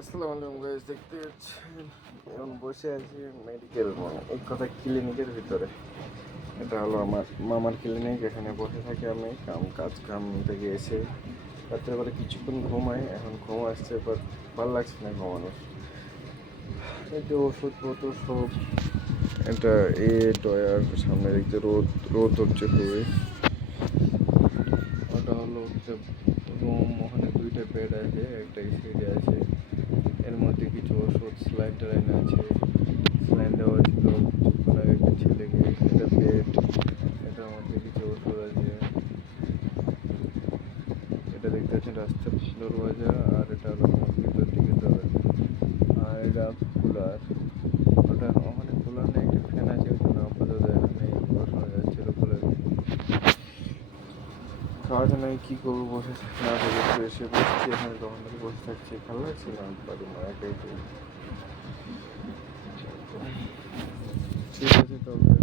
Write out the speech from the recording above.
আসসালামু আলাইকুম গাইস, দেখতে পাচ্ছেন এখন বসে আছি মেডিকেল মানে এক কথা ক্লিনিকের ভিতরে। এটা হলো আমার মামার ক্লিনিক, এখানে বসে থাকি আমি কাম থেকে এসে রাত্রেবেলা কিছুক্ষণ ঘুমাই। এখন ঘুম আসছে, বাট ভালো লাগছে না ঘুমানোর। এই যে ওষুধপত্র সব, এটা ডয়ার সামনে দেখতে রোদ রোদ হচ্ছে খুবই। ওটা হলো রুম, ওখানে দুইটা বেড আছে, একটা সাইডে আছে। এর মধ্যে কিছু ওষুধ স্যালাইন ট্যালাইন আছে, স্যালাইন দেওয়া ছিল কিছুক্ষণ আগে একটা ছেলেকে। এটা বেড, এটার মধ্যে কিছু ওষুধ আছে। এটা দেখতে পাচ্ছেন রাস্তার দরওয়াজা, আর এটা হলো আমার ভিতর দিকে দরজা। আর এটা কুলার, ওটা ওখানে কুলার নেই, একটা ফ্যান আছে ওখানে, আপাতত এখানে বসানো যাচ্ছিল কুলারে। খাওয়ার জন্য আমি কী করবো, বসে না থেকে একটু এসে বসছি এখানে, তখন থেকে বসে থাকছি, ভালো লাগছে না, পারি না একাই। ঠিক আছে তবে।